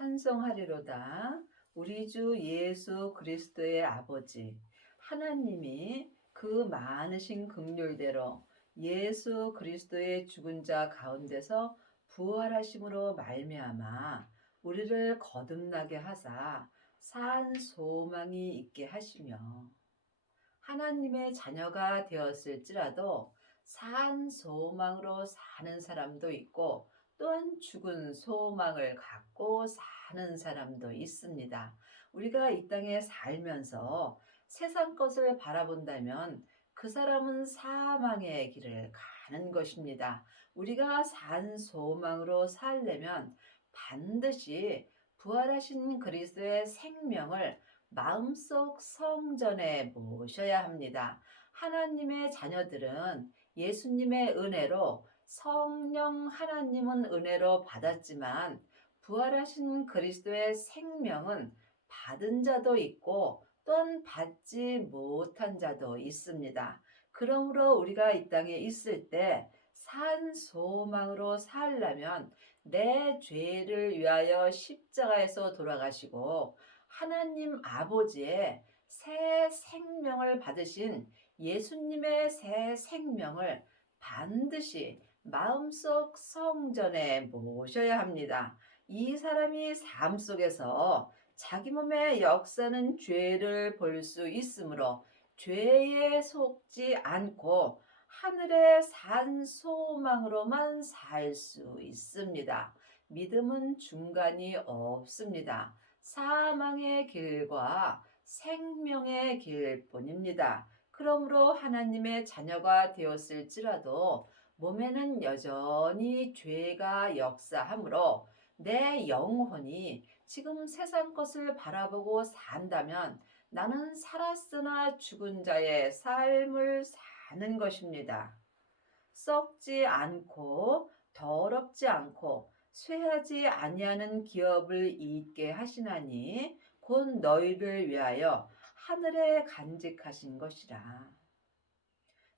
찬송하리로다. 우리 주 예수 그리스도의 아버지 하나님이 그 많으신 긍휼대로 예수 그리스도의 죽은 자 가운데서 부활하심으로 말미암아 우리를 거듭나게 하사 산 소망이 있게 하시며 하나님의 자녀가 되었을지라도 산 소망으로 사는 사람도 있고 또한 죽은 소망을 갖고 사는 사람도 있습니다. 우리가 이 땅에 살면서 세상 것을 바라본다면 그 사람은 사망의 길을 가는 것입니다. 우리가 산 소망으로 살려면 반드시 부활하신 그리스도의 생명을 마음속 성전에 모셔야 합니다. 하나님의 자녀들은 예수님의 은혜로 성령 하나님은 은혜로 받았지만 부활하신 그리스도의 생명은 받은 자도 있고 또한 받지 못한 자도 있습니다. 그러므로 우리가 이 땅에 있을 때 산 소망으로 살려면 내 죄를 위하여 십자가에서 돌아가시고 하나님 아버지의 새 생명을 받으신 예수님의 새 생명을 반드시 마음속 성전에 모셔야 합니다. 이 사람이 삶 속에서 자기 몸의 역사는 죄를 볼 수 있으므로 죄에 속지 않고 하늘의 산 소망으로만 살 수 있습니다. 믿음은 중간이 없습니다. 사망의 길과 생명의 길뿐입니다. 그러므로 하나님의 자녀가 되었을지라도 몸에는 여전히 죄가 역사하므로 내 영혼이 지금 세상 것을 바라보고 산다면 나는 살았으나 죽은 자의 삶을 사는 것입니다. 썩지 않고 더럽지 않고 쇠하지 아니하는 기업을 잇게 하시나니 곧 너희를 위하여 하늘에 간직하신 것이라.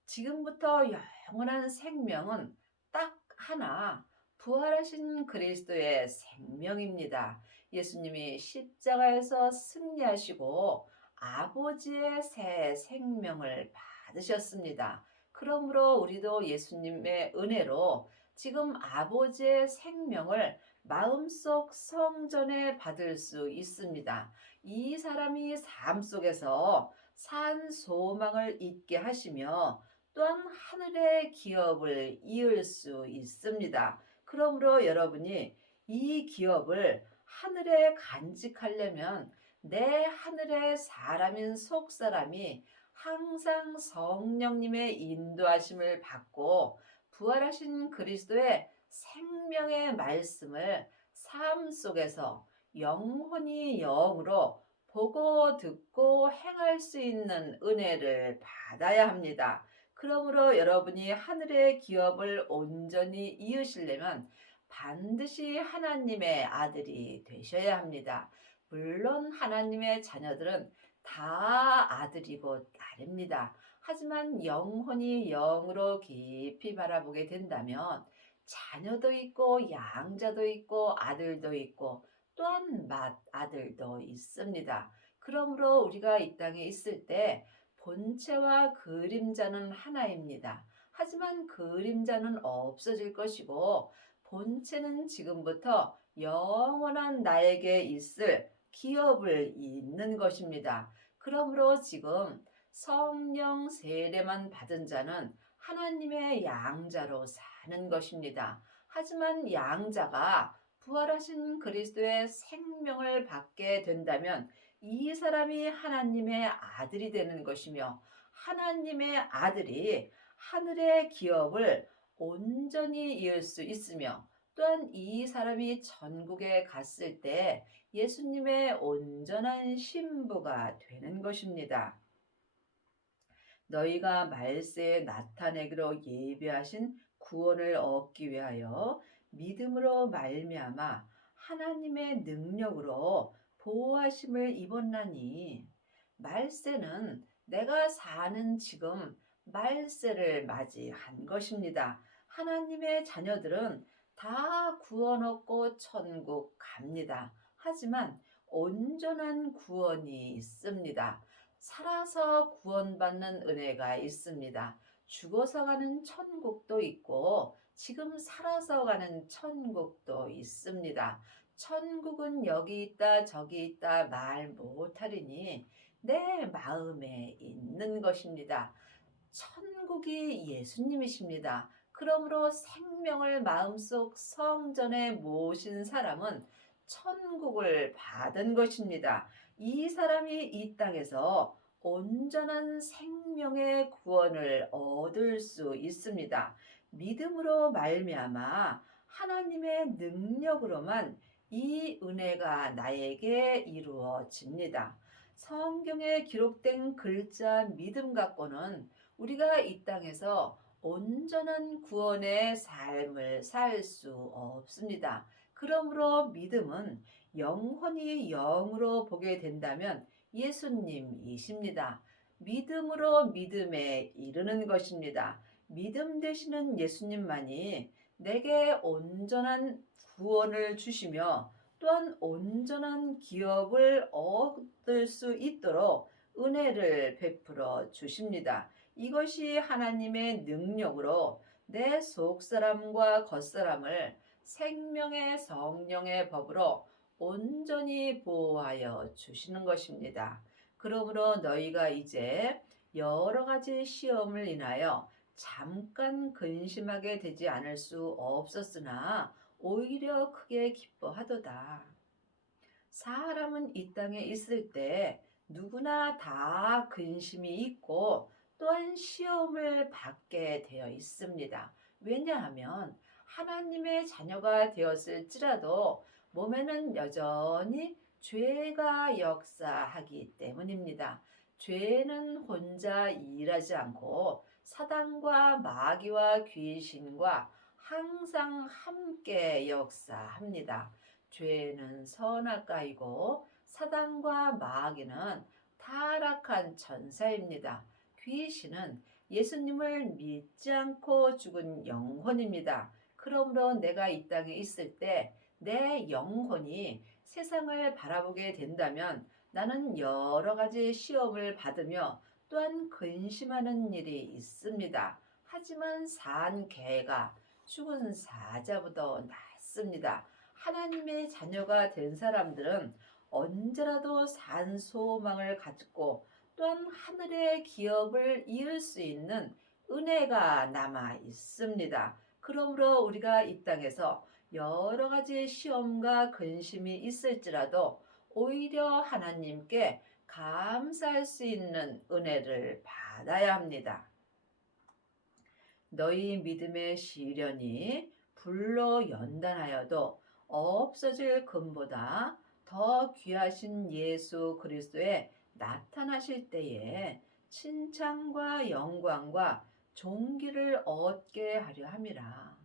지금부터 영원한 생명은 딱 하나, 부활하신 그리스도의 생명입니다. 예수님이 십자가에서 승리하시고 아버지의 새 생명을 받으셨습니다. 그러므로 우리도 예수님의 은혜로 지금 아버지의 생명을 마음속 성전에 받을 수 있습니다. 이 사람이 삶 속에서 산 소망을 잊게 하시며 또한 하늘의 기업을 이을 수 있습니다. 그러므로 여러분이 이 기업을 하늘에 간직하려면 내 하늘의 사람인 속사람이 항상 성령님의 인도하심을 받고 부활하신 그리스도의 생명의 말씀을 삶 속에서 영혼이 영으로 보고 듣고 행할 수 있는 은혜를 받아야 합니다. 그러므로 여러분이 하늘의 기업을 온전히 이으시려면 반드시 하나님의 아들이 되셔야 합니다. 물론 하나님의 자녀들은 다 아들이고 딸입니다. 하지만 영혼이 영으로 깊이 바라보게 된다면 자녀도 있고 양자도 있고 아들도 있고 또한 맏아들도 있습니다. 그러므로 우리가 이 땅에 있을 때 본체와 그림자는 하나입니다. 하지만 그림자는 없어질 것이고 본체는 지금부터 영원한 나에게 있을 기업을 잇는 것입니다. 그러므로 지금 성령 세례만 받은 자는 하나님의 양자로 사는 것입니다. 하지만 양자가 부활하신 그리스도의 생명을 받게 된다면 이 사람이 하나님의 아들이 되는 것이며 하나님의 아들이 하늘의 기업을 온전히 이을 수 있으며 또한 이 사람이 천국에 갔을 때 예수님의 온전한 신부가 되는 것입니다. 너희가 말세에 나타내기로 예비하신 구원을 얻기 위하여 믿음으로 말미암아 하나님의 능력으로 보호하심을 입었나니 말세는 내가 사는 지금 말세를 맞이한 것입니다. 하나님의 자녀들은 다 구원 얻고 천국 갑니다. 하지만 온전한 구원이 있습니다. 살아서 구원받는 은혜가 있습니다. 죽어서 가는 천국도 있고 지금 살아서 가는 천국도 있습니다. 천국은 여기 있다 저기 있다 말 못하리니 내 마음에 있는 것입니다. 천국이 예수님이십니다. 그러므로 생명을 마음속 성전에 모신 사람은 천국을 받은 것입니다. 이 사람이 이 땅에서 온전한 생명의 구원을 얻을 수 있습니다. 믿음으로 말미암아 하나님의 능력으로만 이 은혜가 나에게 이루어집니다. 성경에 기록된 글자 믿음 갖고는 우리가 이 땅에서 온전한 구원의 삶을 살 수 없습니다. 그러므로 믿음은 영혼이 영으로 보게 된다면 예수님이십니다. 믿음으로 믿음에 이르는 것입니다. 믿음 되시는 예수님만이 내게 온전한 구원을 주시며 또한 온전한 기업을 얻을 수 있도록 은혜를 베풀어 주십니다. 이것이 하나님의 능력으로 내 속사람과 겉사람을 생명의 성령의 법으로 온전히 보호하여 주시는 것입니다. 그러므로 너희가 이제 여러 가지 시험을 인하여 잠깐 근심하게 되지 않을 수 없었으나 오히려 크게 기뻐하도다. 사람은 이 땅에 있을 때 누구나 다 근심이 있고 또한 시험을 받게 되어 있습니다. 왜냐하면 하나님의 자녀가 되었을지라도 몸에는 여전히 죄가 역사하기 때문입니다. 죄는 혼자 일하지 않고 사단과 마귀와 귀신과 항상 함께 역사합니다. 죄는 선악과이고 사단과 마귀는 타락한 천사입니다. 귀신은 예수님을 믿지 않고 죽은 영혼입니다. 그러므로 내가 이 땅에 있을 때 내 영혼이 세상을 바라보게 된다면 나는 여러 가지 시험을 받으며 또한 근심하는 일이 있습니다. 하지만 산 개가 죽은 사자보다 낫습니다. 하나님의 자녀가 된 사람들은 언제라도 산 소망을 가지고 또한 하늘의 기업을 이을 수 있는 은혜가 남아 있습니다. 그러므로 우리가 이 땅에서 여러 가지 시험과 근심이 있을지라도 오히려 하나님께 감사할 수 있는 은혜를 받아야 합니다. 너희 믿음의 시련이 불로 연단하여도 없어질 금보다 더 귀하신 예수 그리스도의 나타나실 때에 칭찬과 영광과 존귀를 얻게 하려 함이라.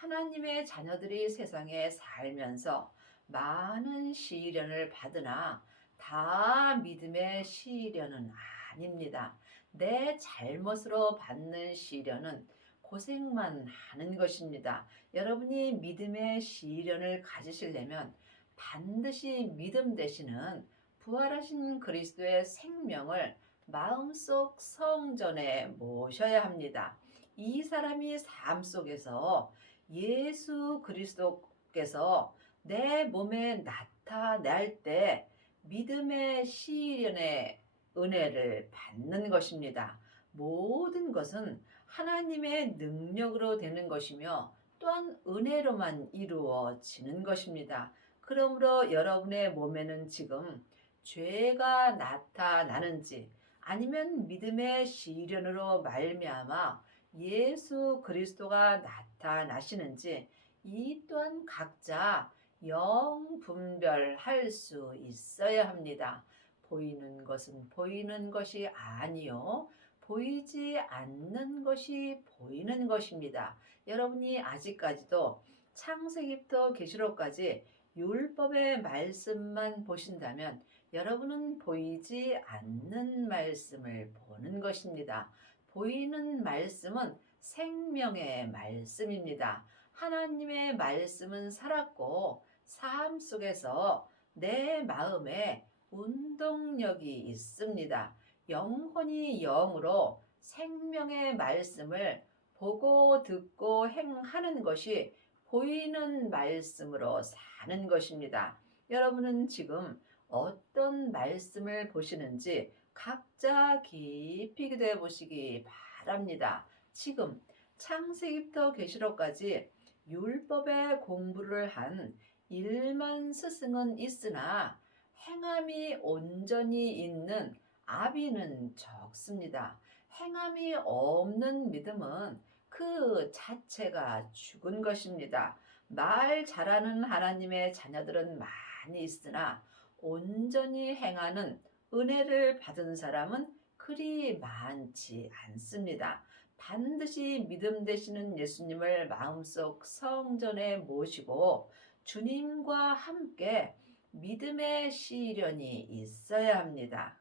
하나님의 자녀들이 세상에 살면서 많은 시련을 받으나 다 믿음의 시련은 아닙니다. 내 잘못으로 받는 시련은 고생만 하는 것입니다. 여러분이 믿음의 시련을 가지시려면 반드시 믿음 되시는 부활하신 그리스도의 생명을 마음속 성전에 모셔야 합니다. 이 사람이 삶 속에서 예수 그리스도께서 내 몸에 나타날 때 믿음의 시련의 은혜를 받는 것입니다. 모든 것은 하나님의 능력으로 되는 것이며 또한 은혜로만 이루어지는 것입니다. 그러므로 여러분의 몸에는 지금 죄가 나타나는지 아니면 믿음의 시련으로 말미암아 예수 그리스도가 나타나시는지 이 또한 각자 영분별할 수 있어야 합니다. 보이는 것은 보이는 것이 아니요 보이지 않는 것이 보이는 것입니다. 여러분이 아직까지도 창세기부터 계시록까지 율법의 말씀만 보신다면 여러분은 보이지 않는 말씀을 보는 것입니다. 보이는 말씀은 생명의 말씀입니다. 하나님의 말씀은 살았고 삶 속에서 내 마음에 운동력이 있습니다. 영혼이 영으로 생명의 말씀을 보고 듣고 행하는 것이 보이는 말씀으로 사는 것입니다. 여러분은 지금 어떤 말씀을 보시는지 각자 깊이 기도해 보시기 바랍니다. 지금 창세기부터 계시록까지 율법의 공부를 한 일만 스승은 있으나 행함이 온전히 있는 아비는 적습니다. 행함이 없는 믿음은 그 자체가 죽은 것입니다. 말 잘하는 하나님의 자녀들은 많이 있으나 온전히 행하는 은혜를 받은 사람은 그리 많지 않습니다. 반드시 믿음 되시는 예수님을 마음속 성전에 모시고 주님과 함께 믿음의 시련이 있어야 합니다.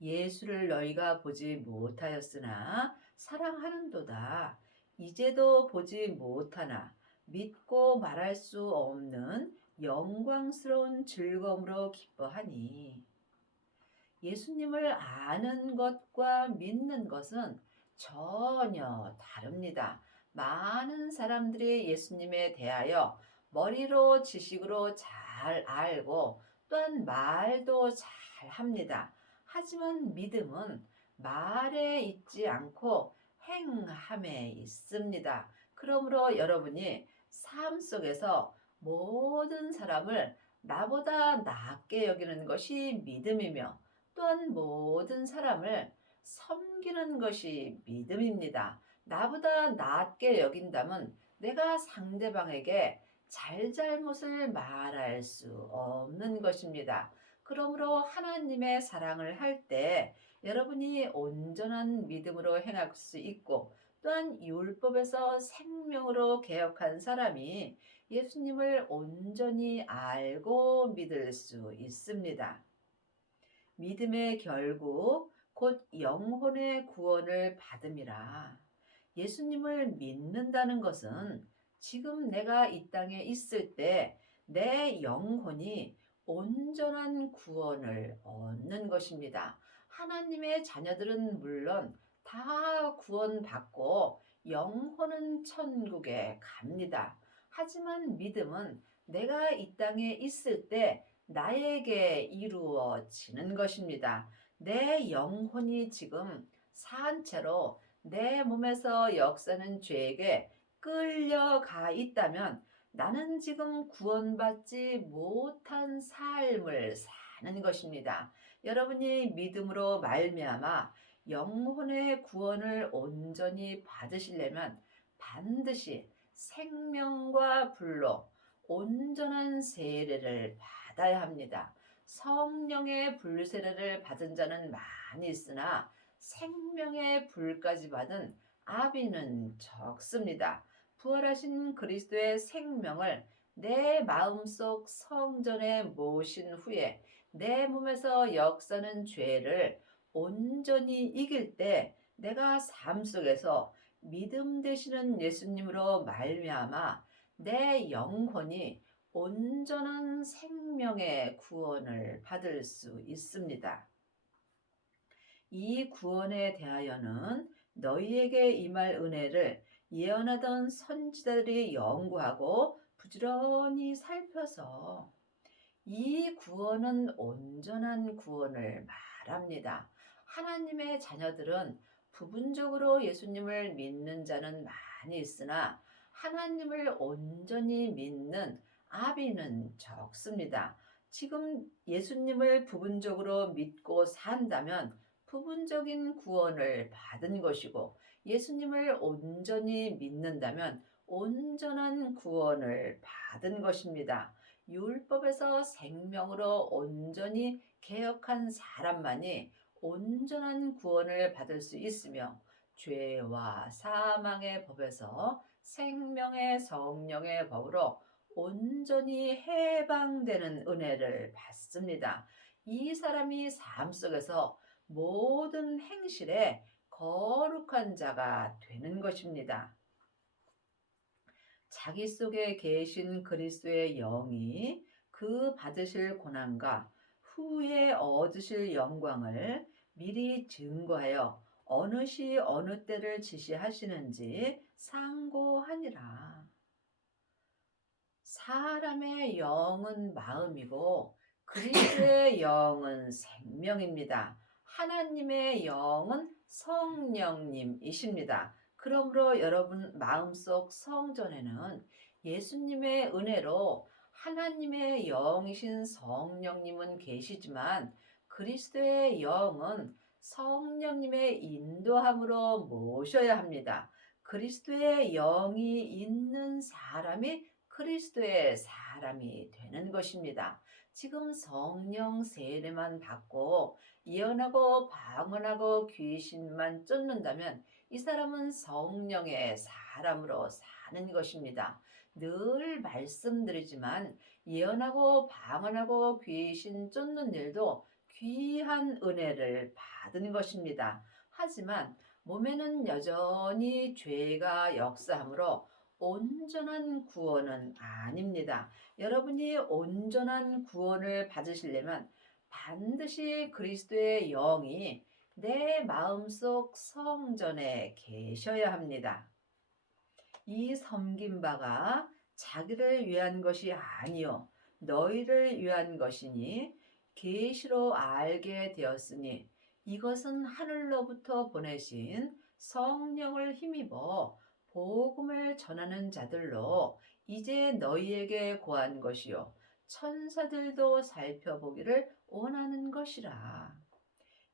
예수를 너희가 보지 못하였으나 사랑하는도다. 이제도 보지 못하나 믿고 말할 수 없는 영광스러운 즐거움으로 기뻐하니. 예수님을 아는 것과 믿는 것은 전혀 다릅니다. 많은 사람들이 예수님에 대하여 머리로 지식으로 잘 알고 또한 말도 잘 합니다. 하지만 믿음은 말에 있지 않고 행함에 있습니다. 그러므로 여러분이 삶 속에서 모든 사람을 나보다 낫게 여기는 것이 믿음이며 또한 모든 사람을 섬기는 것이 믿음입니다. 나보다 낫게 여긴다면 내가 상대방에게 잘잘못을 말할 수 없는 것입니다. 그러므로 하나님의 사랑을 할 때 여러분이 온전한 믿음으로 행할 수 있고 또한 율법에서 생명으로 개혁한 사람이 예수님을 온전히 알고 믿을 수 있습니다. 믿음의 결국 곧 영혼의 구원을 받음이라. 예수님을 믿는다는 것은 지금 내가 이 땅에 있을 때 내 영혼이 온전한 구원을 얻는 것입니다. 하나님의 자녀들은 물론 다 구원받고 영혼은 천국에 갑니다. 하지만 믿음은 내가 이 땅에 있을 때 나에게 이루어지는 것입니다. 내 영혼이 지금 산채로 내 몸에서 역사는 죄에게 끌려가 있다면 나는 지금 구원받지 못한 삶을 사는 것입니다. 여러분이 믿음으로 말미암아 영혼의 구원을 온전히 받으시려면 반드시 생명과 불로 온전한 세례를 받아야 합니다. 성령의 불 세례를 받은 자는 많이 있으나 생명의 불까지 받은 아비는 적습니다. 부활하신 그리스도의 생명을 내 마음속 성전에 모신 후에 내 몸에서 역사는 죄를 온전히 이길 때 내가 삶 속에서 믿음 되시는 예수님으로 말미암아 내 영혼이 온전한 생명의 구원을 받을 수 있습니다. 이 구원에 대하여는 너희에게 임할 은혜를 예언하던 선지자들이 연구하고 부지런히 살펴서 이 구원은 온전한 구원을 말합니다. 하나님의 자녀들은 부분적으로 예수님을 믿는 자는 많이 있으나 하나님을 온전히 믿는 아비는 적습니다. 지금 예수님을 부분적으로 믿고 산다면 부분적인 구원을 받은 것이고 예수님을 온전히 믿는다면 온전한 구원을 받은 것입니다. 율법에서 생명으로 온전히 개혁한 사람만이 온전한 구원을 받을 수 있으며 죄와 사망의 법에서 생명의 성령의 법으로 온전히 해방되는 은혜를 받습니다. 이 사람이 삶 속에서 모든 행실에 거룩한 자가 되는 것입니다. 자기 속에 계신 그리스도의 영이 그 받으실 고난과 후에 얻으실 영광을 미리 증거하여 어느 시 어느 때를 지시하시는지 상고하니라. 사람의 영은 마음이고 그리스도의 영은 생명입니다. 하나님의 영은 성령님이십니다. 그러므로 여러분 마음속 성전에는 예수님의 은혜로 하나님의 영이신 성령님은 계시지만 그리스도의 영은 성령님의 인도함으로 모셔야 합니다. 그리스도의 영이 있는 사람이 그리스도의 사람이 되는 것입니다. 지금 성령 세례만 받고 예언하고 방언하고 귀신만 쫓는다면 이 사람은 성령의 사람으로 사는 것입니다. 늘 말씀드리지만 예언하고 방언하고 귀신 쫓는 일도 귀한 은혜를 받은 것입니다. 하지만 몸에는 여전히 죄가 역사하므로 온전한 구원은 아닙니다. 여러분이 온전한 구원을 받으시려면 반드시 그리스도의 영이 내 마음속 성전에 계셔야 합니다. 이 섬긴 바가 자기를 위한 것이 아니요 너희를 위한 것이니 계시로 알게 되었으니 이것은 하늘로부터 보내신 성령을 힘입어 복음을 전하는 자들로 이제 너희에게 고한 것이요 천사들도 살펴보기를 원하는 것이라.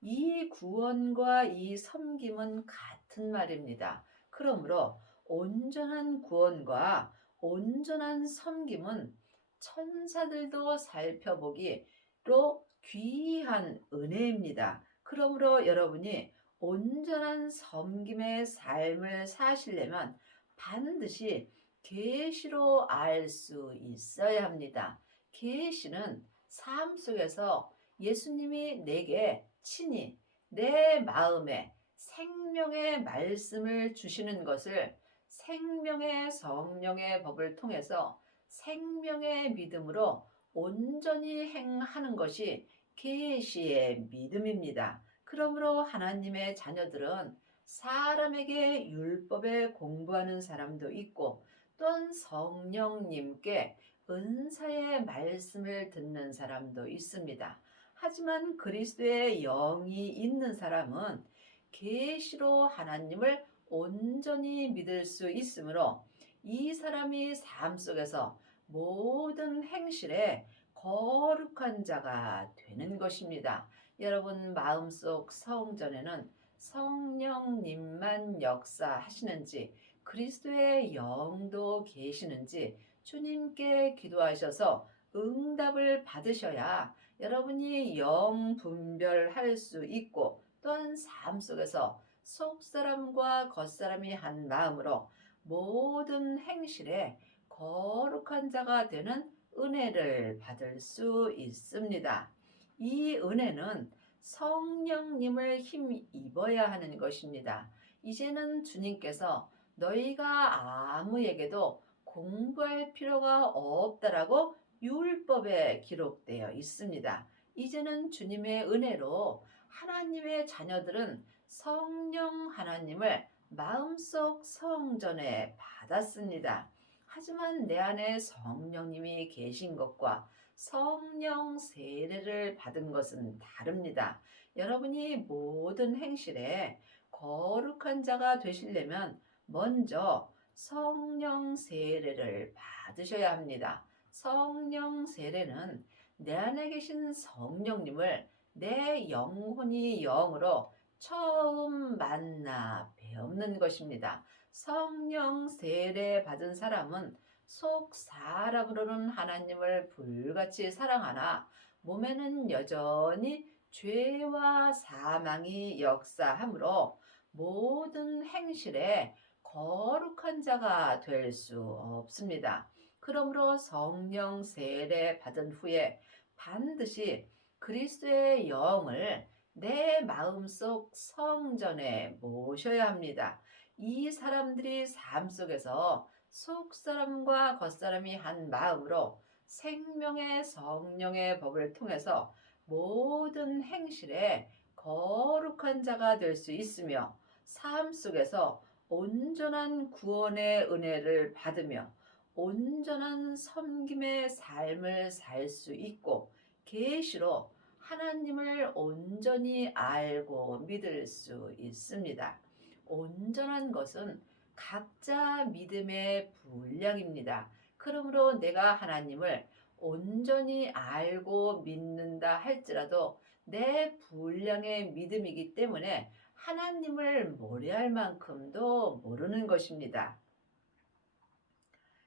이 구원과 이 섬김은 같은 말입니다. 그러므로 온전한 구원과 온전한 섬김은 천사들도 살펴보기로 귀한 은혜입니다. 그러므로 여러분이 온전한 섬김의 삶을 사시려면 반드시 계시로 알 수 있어야 합니다. 계시는 삶 속에서 예수님이 내게 친히 내 마음에 생명의 말씀을 주시는 것을 생명의 성령의 법을 통해서 생명의 믿음으로 온전히 행하는 것이 계시의 믿음입니다. 그러므로 하나님의 자녀들은 사람에게 율법에 공부하는 사람도 있고 또한 성령님께 은사의 말씀을 듣는 사람도 있습니다. 하지만 그리스도의 영이 있는 사람은 계시로 하나님을 온전히 믿을 수 있으므로 이 사람이 삶 속에서 모든 행실에 거룩한 자가 되는 것입니다. 여러분 마음속 성전에는 성령님만 역사하시는지 그리스도의 영도 계시는지 주님께 기도하셔서 응답을 받으셔야 여러분이 영 분별할 수 있고 또한 삶 속에서 속사람과 겉사람이 한 마음으로 모든 행실에 거룩한 자가 되는 은혜를 받을 수 있습니다. 이 은혜는 성령님을 힘입어야 하는 것입니다. 이제는 주님께서 너희가 아무에게도 공부할 필요가 없다라고 율법에 기록되어 있습니다. 이제는 주님의 은혜로 하나님의 자녀들은 성령 하나님을 마음속 성전에 받았습니다. 하지만 내 안에 성령님이 계신 것과 성령 세례를 받은 것은 다릅니다. 여러분이 모든 행실에 거룩한 자가 되시려면 먼저 성령 세례를 받으셔야 합니다. 성령 세례는 내 안에 계신 성령님을 내 영혼이 영으로 처음 만나 배우는 것입니다. 성령 세례 받은 사람은 속 사람으로는 하나님을 불같이 사랑하나 몸에는 여전히 죄와 사망이 역사하므로 모든 행실에 거룩한 자가 될 수 없습니다. 그러므로 성령 세례 받은 후에 반드시 그리스도의 영을 내 마음속 성전에 모셔야 합니다. 이 사람들이 삶 속에서 속사람과 겉사람이 한 마음으로 생명의 성령의 법을 통해서 모든 행실에 거룩한 자가 될 수 있으며 삶 속에서 온전한 구원의 은혜를 받으며 온전한 섬김의 삶을 살 수 있고 계시로 하나님을 온전히 알고 믿을 수 있습니다. 온전한 것은 각자 믿음의 분량입니다. 그러므로 내가 하나님을 온전히 알고 믿는다 할지라도 내 분량의 믿음이기 때문에 하나님을 모래할 만큼도 모르는 것입니다.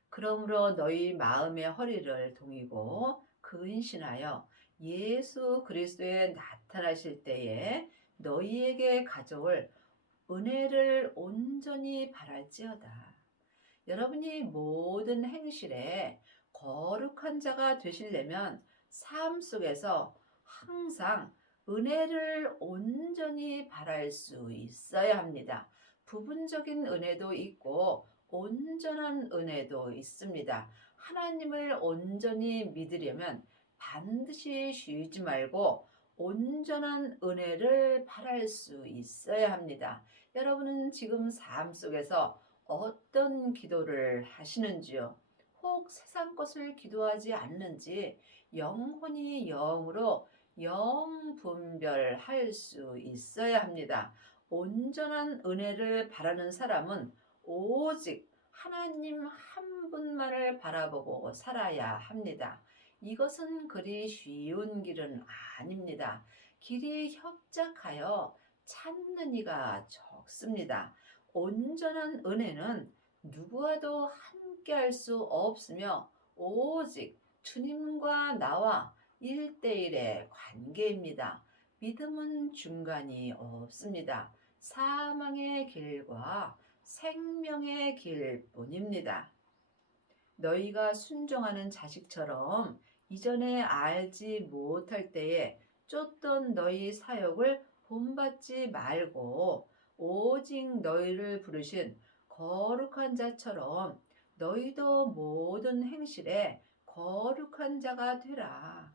그러므로 너희 마음의 허리를 동이고 근신하여 예수 그리스도에 나타나실 때에 너희에게 가져올 은혜를 온전히 바랄지어다. 여러분이 모든 행실에 거룩한 자가 되시려면 삶 속에서 항상 은혜를 온전히 바랄 수 있어야 합니다. 부분적인 은혜도 있고 온전한 은혜도 있습니다. 하나님을 온전히 믿으려면 반드시 쉬지 말고 온전한 은혜를 바랄 수 있어야 합니다. 여러분은 지금 삶 속에서 어떤 기도를 하시는지요? 혹 세상 것을 기도하지 않는지 영혼이 영으로 영 분별할 수 있어야 합니다. 온전한 은혜를 바라는 사람은 오직 하나님 한 분만을 바라보고 살아야 합니다. 이것은 그리 쉬운 길은 아닙니다. 길이 협착하여 찾는 이가 적습니다. 온전한 은혜는 누구와도 함께할 수 없으며 오직 주님과 나와 1대1의 관계입니다. 믿음은 중간이 없습니다. 사망의 길과 생명의 길뿐입니다. 너희가 순종하는 자식처럼 이전에 알지 못할 때에 쫓던 너희 사역을 본받지 말고 오직 너희를 부르신 거룩한 자처럼 너희도 모든 행실에 거룩한 자가 되라.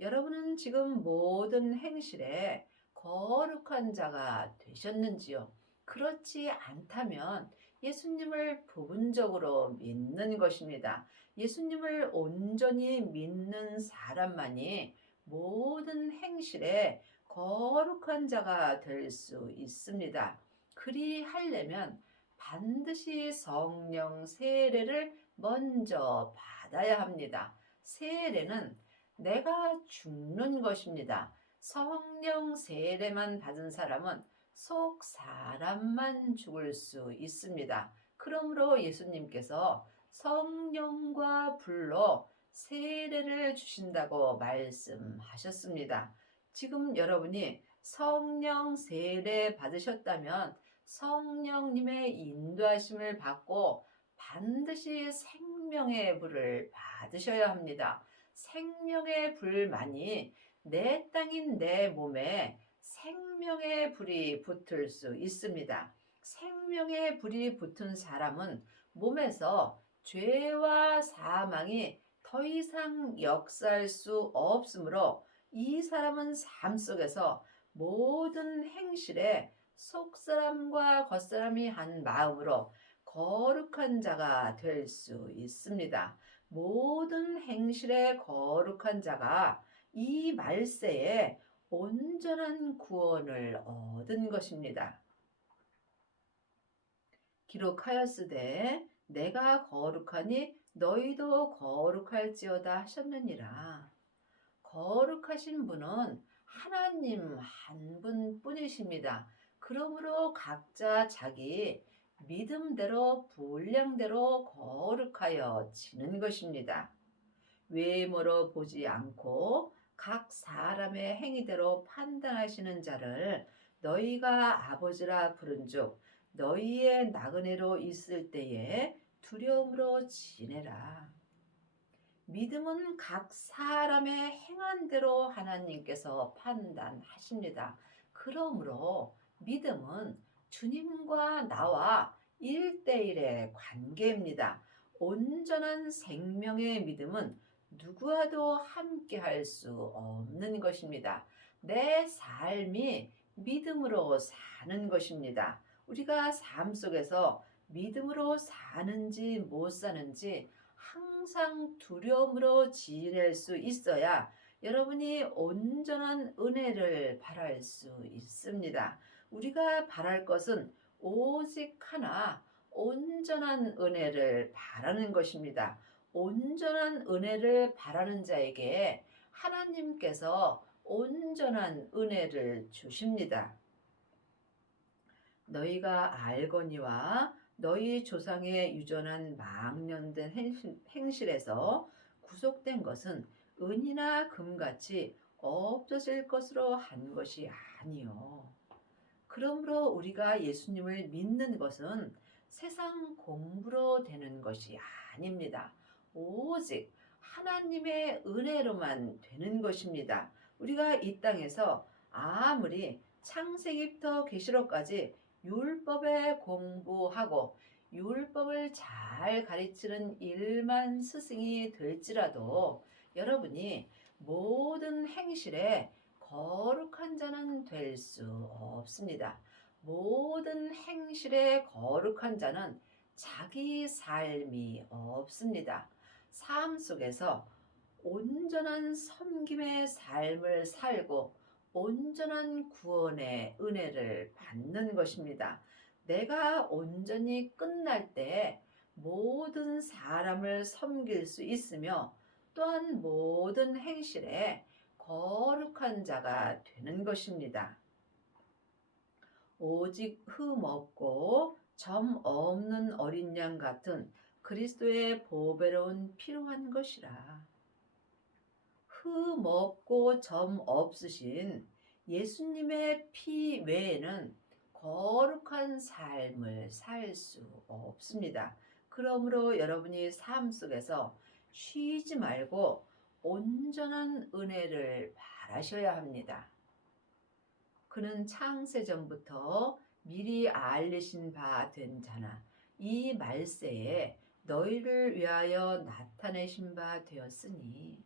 여러분은 지금 모든 행실에 거룩한 자가 되셨는지요? 그렇지 않다면 예수님을 부분적으로 믿는 것입니다. 예수님을 온전히 믿는 사람만이 모든 행실에 거룩한 자가 될 수 있습니다. 그리하려면 반드시 성령 세례를 먼저 받아야 합니다. 세례는 내가 죽는 것입니다. 성령 세례만 받은 사람은 속 사람만 죽을 수 있습니다. 그러므로 예수님께서 성령과 불로 세례를 주신다고 말씀하셨습니다. 지금 여러분이 성령 세례 받으셨다면 성령님의 인도하심을 받고 반드시 생명의 불을 받으셔야 합니다. 생명의 불만이 내 땅인 내 몸에 생명의 불이 붙을 수 있습니다. 생명의 불이 붙은 사람은 몸에서 죄와 사망이 더 이상 역사할 수 없으므로 이 사람은 삶 속에서 모든 행실에 속사람과 겉사람이 한 마음으로 거룩한 자가 될 수 있습니다. 모든 행실에 거룩한 자가 이 말세에 온전한 구원을 얻은 것입니다. 기록하였으되 내가 거룩하니 너희도 거룩할지어다 하셨느니라. 거룩하신 분은 하나님 한 분뿐이십니다. 그러므로 각자 자기 믿음대로 분량대로 거룩하여 지는 것입니다. 외모로 보지 않고 각 사람의 행위대로 판단하시는 자를 너희가 아버지라 부른즉 너희의 나그네로 있을 때에 두려움으로 지내라. 믿음은 각 사람의 행한 대로 하나님께서 판단하십니다. 그러므로 믿음은 주님과 나와 1대1의 관계입니다. 온전한 생명의 믿음은 누구와도 함께 할 수 없는 것입니다. 내 삶이 믿음으로 사는 것입니다. 우리가 삶 속에서 믿음으로 사는지 못 사는지 항상 두려움으로 지낼 수 있어야 여러분이 온전한 은혜를 바랄 수 있습니다. 우리가 바랄 것은 오직 하나, 온전한 은혜를 바라는 것입니다. 온전한 은혜를 바라는 자에게 하나님께서 온전한 은혜를 주십니다. 너희가 알거니와 너희 조상의 유전한 망령된 행실에서 구속된 것은 은이나 금같이 없어질 것으로 한 것이 아니요. 그러므로 우리가 예수님을 믿는 것은 세상 공부로 되는 것이 아닙니다. 오직 하나님의 은혜로만 되는 것입니다. 우리가 이 땅에서 아무리 창세기부터 계시록까지 율법에 공부하고 율법을 잘 가르치는 일만 스승이 될지라도 여러분이 모든 행실에 거룩한 자는 될 수 없습니다. 모든 행실에 거룩한 자는 자기 삶이 없습니다. 삶 속에서 온전한 섬김의 삶을 살고 온전한 구원의 은혜를 받는 것입니다. 내가 온전히 끝날 때 모든 사람을 섬길 수 있으며 또한 모든 행실에 거룩한 자가 되는 것입니다. 오직 흠 없고 점 없는 어린 양 같은 그리스도의 보배로운 필요한 것이라. 흠 없고 점 없으신 예수님의 피 외에는 거룩한 삶을 살 수 없습니다. 그러므로 여러분이 삶 속에서 쉬지 말고 온전한 은혜를 바라셔야 합니다. 그는 창세전부터 미리 알리신 바 된 자나 이 말세에 너희를 위하여 나타내신 바 되었으니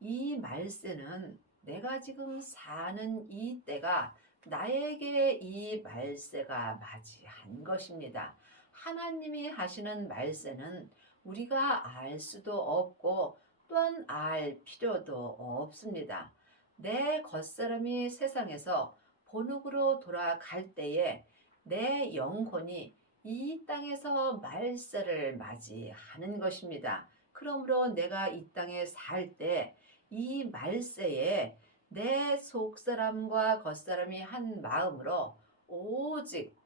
이 말세는 내가 지금 사는 이 때가 나에게 이 말세가 맞이한 것입니다. 하나님이 하시는 말세는 우리가 알 수도 없고 또한 알 필요도 없습니다. 내 겉사람이 세상에서 본흙으로 돌아갈 때에 내 영혼이 이 땅에서 말세를 맞이하는 것입니다. 그러므로 내가 이 땅에 살 때 이 말세에 내 속사람과 겉사람이 한 마음으로 오직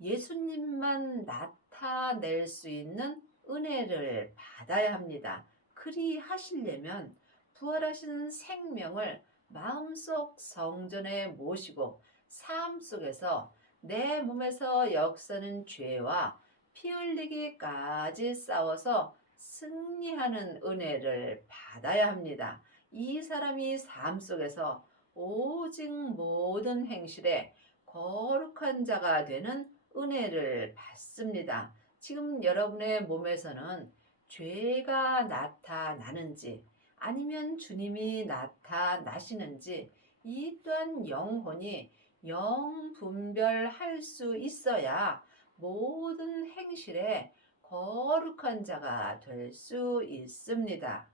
예수님만 나타낼 수 있는 은혜를 받아야 합니다. 그리 하시려면 부활하신 생명을 마음속 성전에 모시고 삶 속에서 내 몸에서 역사는 죄와 피 흘리기까지 싸워서 승리하는 은혜를 받아야 합니다. 이 사람이 삶 속에서 오직 모든 행실에 거룩한 자가 되는 은혜를 받습니다. 지금 여러분의 몸에서는 죄가 나타나는지 아니면 주님이 나타나시는지 이 또한 영혼이 영분별할 수 있어야 모든 행실에 거룩한 자가 될 수 있습니다.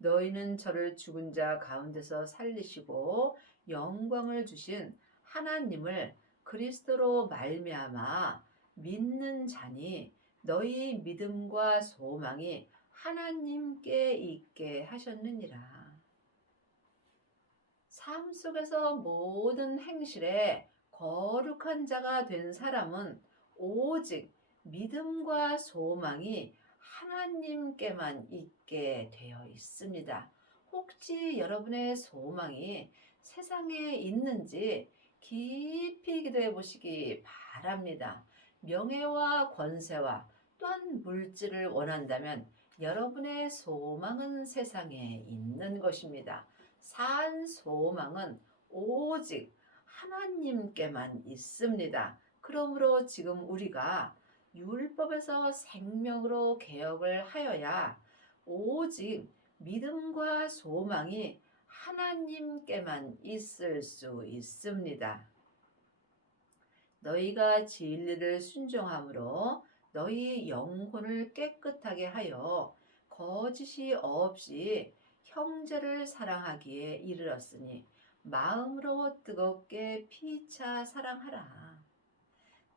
너희는 저를 죽은 자 가운데서 살리시고 영광을 주신 하나님을 그리스도로 말미암아 믿는 자니 너희 믿음과 소망이 하나님께 있게 하셨느니라. 삶 속에서 모든 행실에 거룩한 자가 된 사람은 오직 믿음과 소망이 하나님께만 있게 되어 있습니다. 혹시 여러분의 소망이 세상에 있는지 깊이 기도해 보시기 바랍니다. 명예와 권세와 또한 물질을 원한다면 여러분의 소망은 세상에 있는 것입니다. 산 소망은 오직 하나님께만 있습니다. 그러므로 지금 우리가 율법에서 생명으로 개혁을 하여야 오직 믿음과 소망이 하나님께만 있을 수 있습니다. 너희가 진리를 순종함으로 너희 영혼을 깨끗하게 하여 거짓이 없이 형제를 사랑하기에 이르렀으니 마음으로 뜨겁게 피차 사랑하라.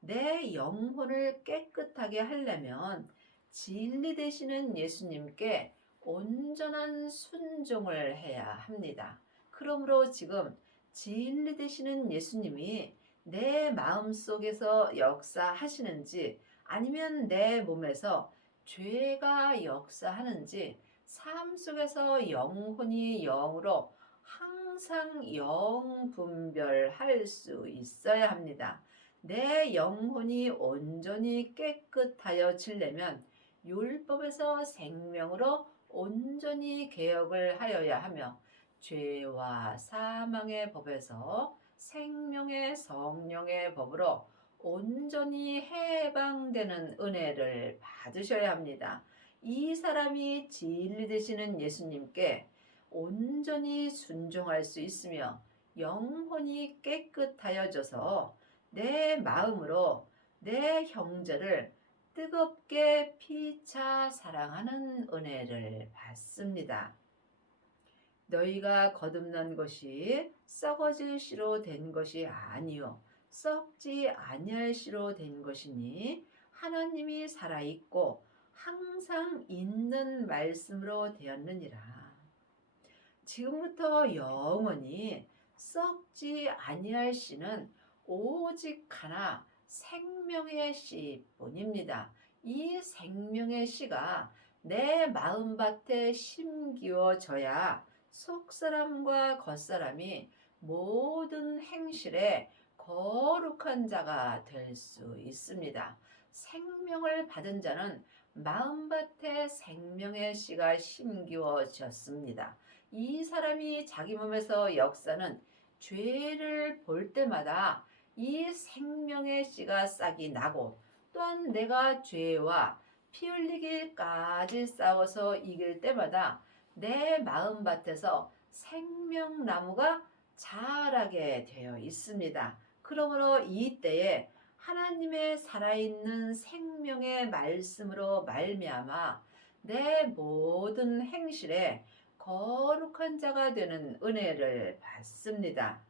내 영혼을 깨끗하게 하려면 진리 되시는 예수님께 온전한 순종을 해야 합니다. 그러므로 지금 진리 되시는 예수님이 내 마음속에서 역사하시는지 아니면 내 몸에서 죄가 역사하는지 삶 속에서 영혼이 영으로 항상 영 분별할 수 있어야 합니다. 내 영혼이 온전히 깨끗하여지려면 율법에서 생명으로 온전히 개혁을 하여야 하며 죄와 사망의 법에서 생명의 성령의 법으로 온전히 해방되는 은혜를 받으셔야 합니다. 이 사람이 진리 되시는 예수님께 온전히 순종할 수 있으며 영혼이 깨끗하여져서 내 마음으로 내 형제를 뜨겁게 피차 사랑하는 은혜를 받습니다. 너희가 거듭난 것이 썩어질 씨로 된 것이 아니요 썩지 아니할 씨로 된 것이니 하나님이 살아있고 항상 있는 말씀으로 되었느니라. 지금부터 영원히 썩지 아니할 씨는 오직 하나 생명의 씨뿐입니다. 이 생명의 씨가 내 마음밭에 심기워져야 속사람과 겉사람이 모든 행실에 거룩한 자가 될 수 있습니다. 생명을 받은 자는 마음밭에 생명의 씨가 심기워졌습니다. 이 사람이 자기 몸에서 역사는 죄를 볼 때마다 이 생명의 씨가 싹이 나고 또한 내가 죄와 피 흘리기까지 싸워서 이길 때마다 내 마음밭에서 생명나무가 자라게 되어 있습니다. 그러므로 이때에 하나님의 살아있는 생명의 말씀으로 말미암아 내 모든 행실에 거룩한 자가 되는 은혜를 받습니다.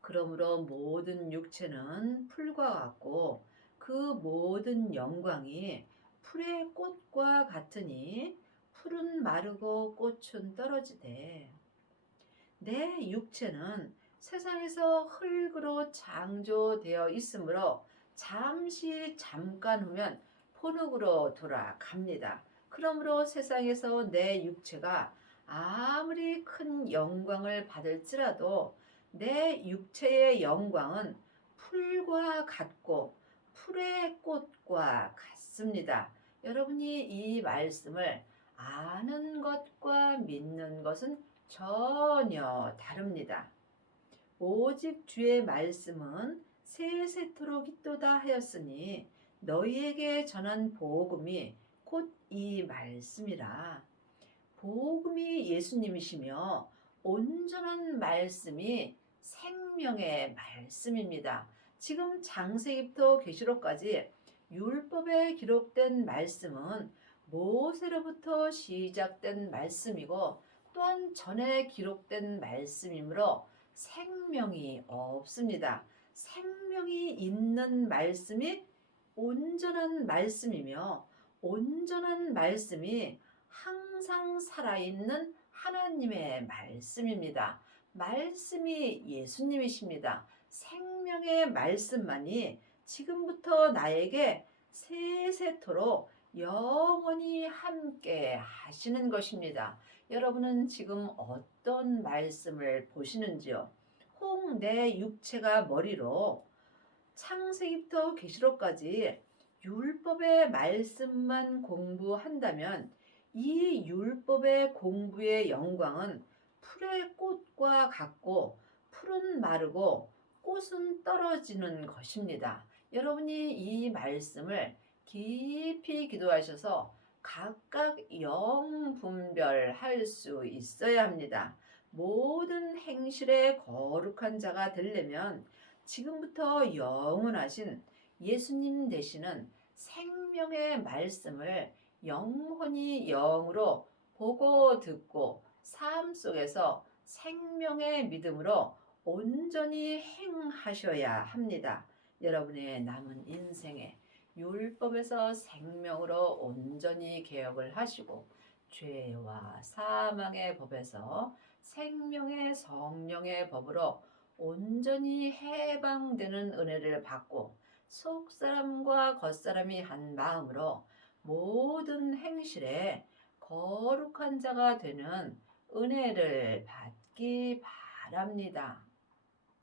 그러므로 모든 육체는 풀과 같고 그 모든 영광이 풀의 꽃과 같으니 풀은 마르고 꽃은 떨어지되 내 육체는 세상에서 흙으로 창조되어 있으므로 잠깐 후면 본흙으로 돌아갑니다. 그러므로 세상에서 내 육체가 아무리 큰 영광을 받을지라도 내 육체의 영광은 풀과 같고 풀의 꽃과 같습니다. 여러분이 이 말씀을 아는 것과 믿는 것은 전혀 다릅니다. 오직 주의 말씀은 세세토록 있도다 하였으니 너희에게 전한 복음이 곧 이 말씀이라. 복음이 예수님이시며 온전한 말씀이 생명의 말씀입니다. 지금 창세기부터 계시록까지 율법에 기록된 말씀은 모세로부터 시작된 말씀이고 또한 전에 기록된 말씀이므로 생명이 없습니다. 생명이 있는 말씀이 온전한 말씀이며 온전한 말씀이 항상 살아있는 하나님의 말씀입니다. 말씀이 예수님이십니다. 생명의 말씀만이 지금부터 나에게 세세토록 영원히 함께 하시는 것입니다. 여러분은 지금 어떤 말씀을 보시는지요? 혹 내 육체가 머리로 창세기부터 계시록까지 율법의 말씀만 공부한다면 이 율법의 공부의 영광은 풀의 꽃과 같고 풀은 마르고 꽃은 떨어지는 것입니다. 여러분이 이 말씀을 깊이 기도하셔서 각각 영 분별할 수 있어야 합니다. 모든 행실에 거룩한 자가 되려면 지금부터 영원하신 예수님 되시는 생명의 말씀을 영혼이 영으로 보고 듣고 삶 속에서 생명의 믿음으로 온전히 행하셔야 합니다. 여러분의 남은 인생에 율법에서 생명으로 온전히 개혁을 하시고 죄와 사망의 법에서 생명의 성령의 법으로 온전히 해방되는 은혜를 받고 속사람과 겉사람이 한 마음으로 모든 행실에 거룩한 자가 되는 은혜를 받기 바랍니다.